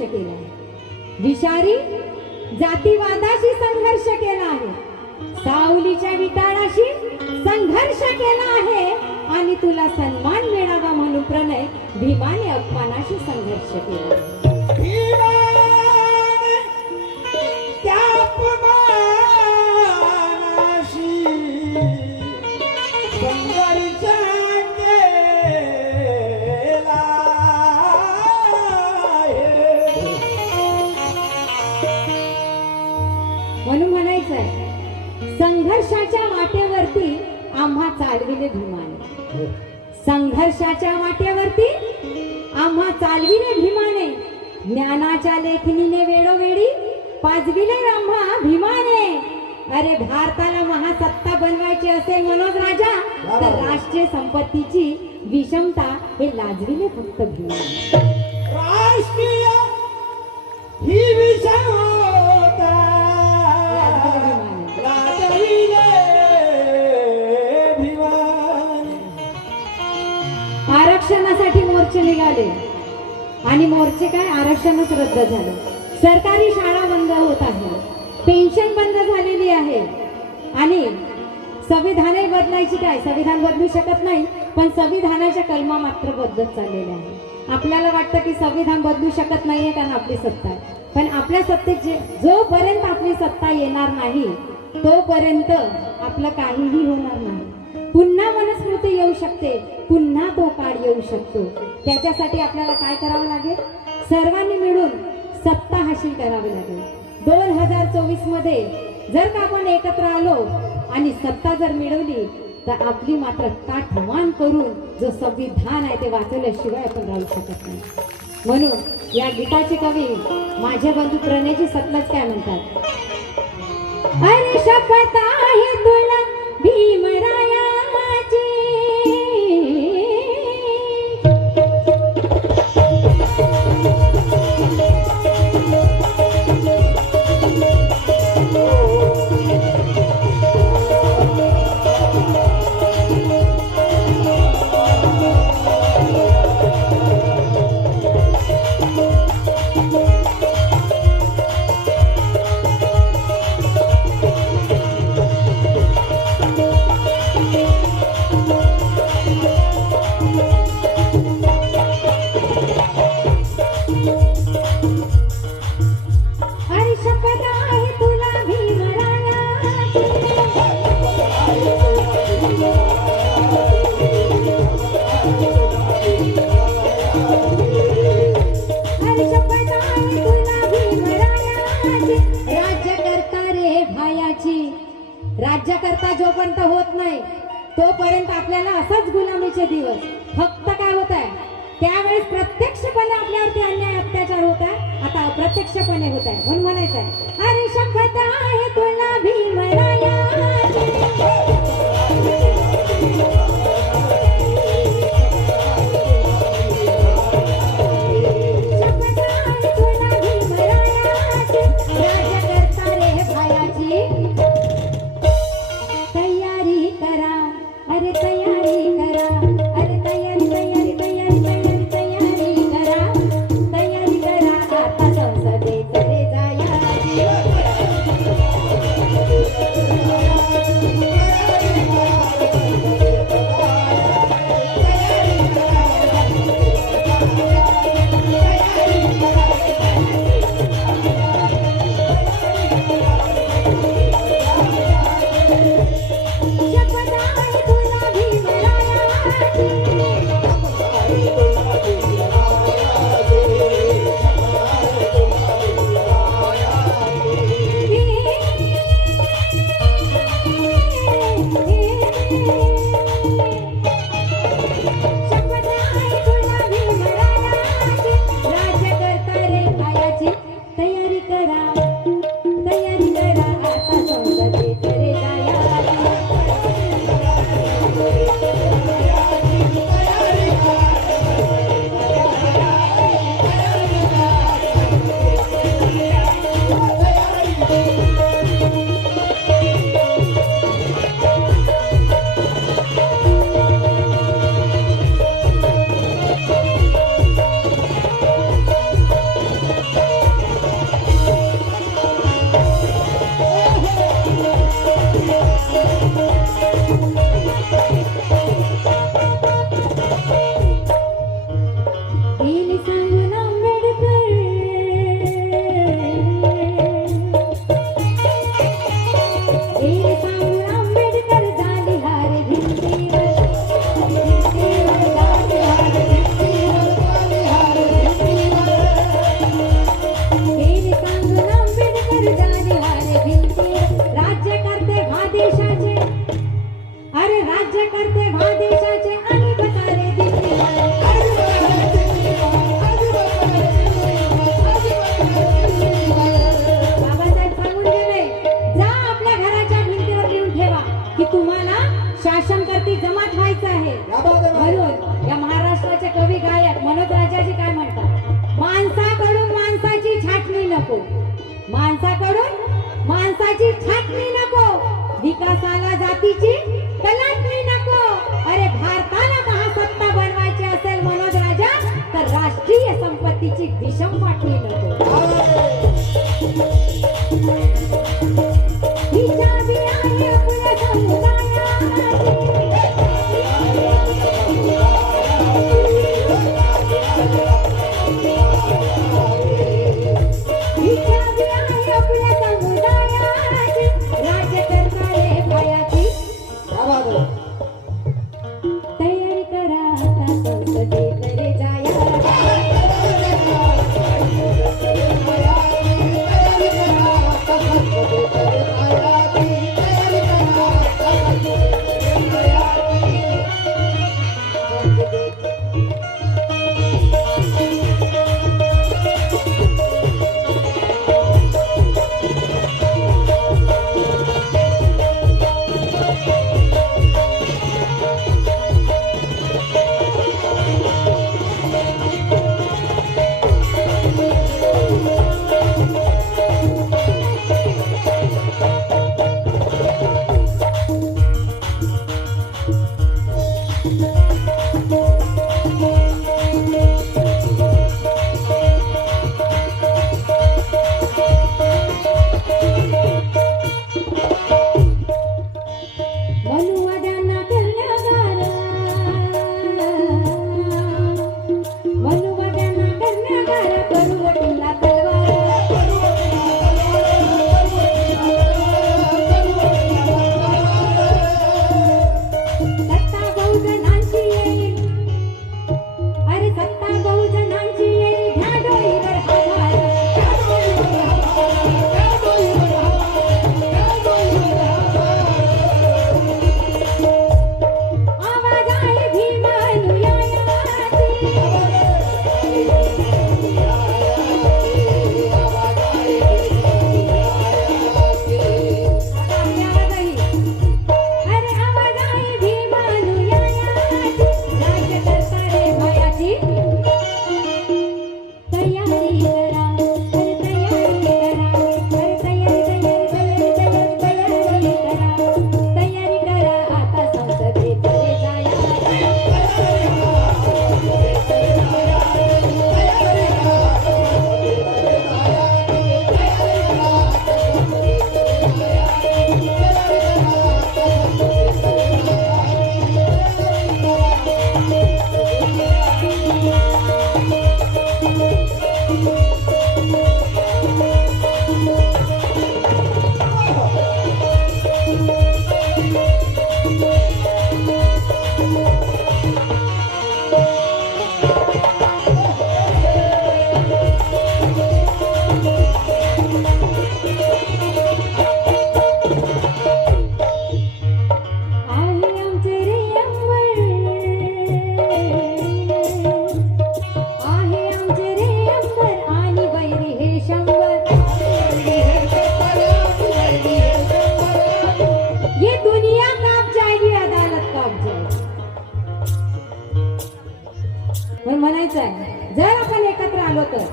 संघर्ष केला आहे. विषारी जातीवादाशी संघर्ष केला आहे. सावलीच्या विटाळाशी संघर्ष केला आहे आणि तुला सन्मान मिळावा म्हणून प्रणय भीमाने अपमानाशी संघर्ष केला. त्या चालविले भीमाने. संघर्षाच्या वाटेवरती आम्हा चालविले भीमाने. ज्ञानाच्या लेखणीने वेळोवेळी पाजविले आम्हा भीमाने. अरे भारताला महासत्ता बनवायची असेल मनोज राजा तर राष्ट्रीय संपत्तीची विषमता हे लाजविले फक्त भीमाने. राष्ट्रीय ही आणि मोर्चे काय? आरक्षणच रद्द झालं. सरकारी शाळा बंद होत आहे. पेन्शन बंद झालेली आहे. आणि संविधानही बदलायची काय? संविधान बदलू शकत नाही पण संविधानाच्या कलमा मात्र बदलत चाललेल्या आहे आपल्याला वाटतं की संविधान बदलू शकत नाही आहे कारण आपली सत्ता आहे. पण आपल्या सत्तेत जे जोपर्यंत आपली सत्ता येणार नाही तोपर्यंत आपलं काहीही होणार नाही. पुन्हा मनस्मृती येऊ शकते पुन्हा तो काळ येऊ शकतो. त्याच्यासाठी आपल्याला काय करावं लागेल? सर्वांनी मिळून सत्ता हासिल करावी लागेल. दोन हजार चोवीसमध्ये जर का आपण एकत्र आलो आणि सत्ता जर मिळवली तर आपली मात्र ताठवान करून जो संविधान आहे ते वाचवल्याशिवाय आपण राहू शकत नाही. म्हणून या गीताचे कवी माझे बंधू प्रणयजी सतलच काय म्हणतात? अरे शपथ आहे तुला भीमरा राज्य करता जोपर्यंत होत नाही तोपर्यंत आपल्याला असाच गुलामीचे दिवस. फक्त काय होत आहे त्यावेळेस प्रत्यक्षपणे आपल्यावरती अन्याय अत्याचार होत आहे आता अप्रत्यक्षपणे होत आहे म्हणून म्हणायचं आहे अरे शपथ आहे तुला भीमराया विकासाला जातीची कलाटणी नको. अरे भारताला महासत्ता बनवायची असेल मनोज राजा तर राष्ट्रीय संपत्तीची दिशम वाटणी नको. करायचं आहे जर आपण एकत्र आलो तर.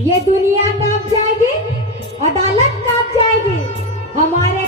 ये दुनिया काप जाएगी अदालत काप जाएगी हमारे